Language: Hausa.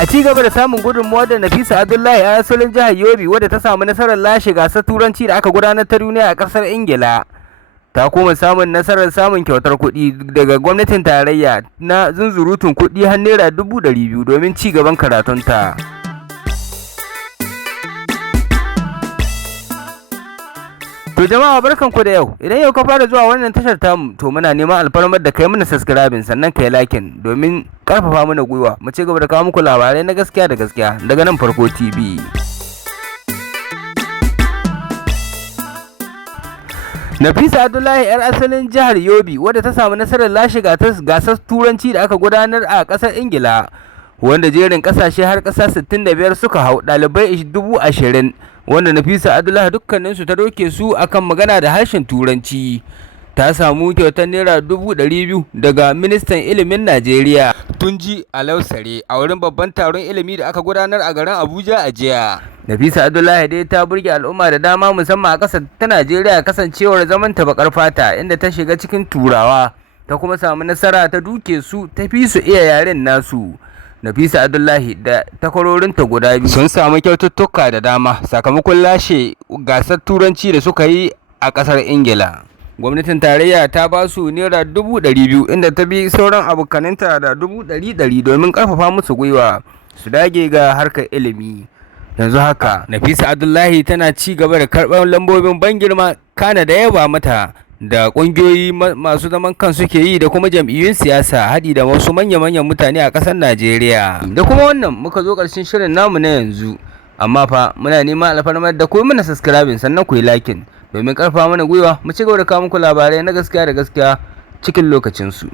A ci gaba da samun gudunmuwa da Nafisa Abdullahi a asalin jihar Yobe wadda ta samu nasarar lashe gasar Turanci da aka gudanar ta duniya a ƙasar Ingila. Ta kuma samun nasarar samun kyautar kuɗi daga gwamnatin tarayya na zunzurutun kuɗi har naira 200,000 domin ci gaban karatunta. To jama'a barkanku da yau. Idan yau ka fara zuwa wannan tashar tamu to muna neman alfarmar da kai mana subscribing sannan kai liking domin karfafa mana gwiwa mu ci gaba da kawo muku labarai na gaskiya da gaskiya daga nan Farko TV. Nafisa Abdullahi yar asalin jihar Yobe wadda ta samu nasarar lashe gasar Turanci da aka gudanar a ƙasar Ingila, wanda jerin ƙasashe har ƙasa 65 suka hau ɗalibai 20,000 wanda Nafisa Abdullahi dukkaninsu ta doke su akan magana da harshen Turanci. Ta samu kyautar naira 200,000 daga ministan ilimin Najeriya Tunji Alausare a wurin babban taron ilimi da aka gudanar a garin Abuja a jiya. Nafisa Abdullahi dai ta burge al'umma da dama musamman a ƙasar ta Najeriya kasancewar zaman ta bakar fata inda ta shiga cikin Turawa ta kuma samu nasara ta duke su ta fi su iya yaren nasu. Nafisa Abdullahi da takwarorinta guda biyu sun samu kyaututtuka da dama sakamakon lashe gasar Turanci da suka yi a ƙasar Ingila. Gwamnatin tarayya ta ba su naira 200,000 inda ta bi sauran abokananta da 100,000 domin ƙarfafa musu gwiwa su dage ga harkar ilimi. Yanzu haka Nafisa Abdullahi tana ci gaba da karɓar lambobin ban girma kana da yaba mata da ƙungiyoyi masu zaman kansu ke yi da kuma jam'iyyun siyasa haɗi da wasu manya-manyan mutane a ƙasar Najeriya. Da kuma wannan muka zo ƙarshen shirin namu na yanzu, amma fa muna neman alfarmar da ku mana subscribing sannan ku yi liking domin ƙarfafa mana gwiwa mu ci gaba da kawo muku labarai na gaskiya da gaskiya cikin lokacinsu.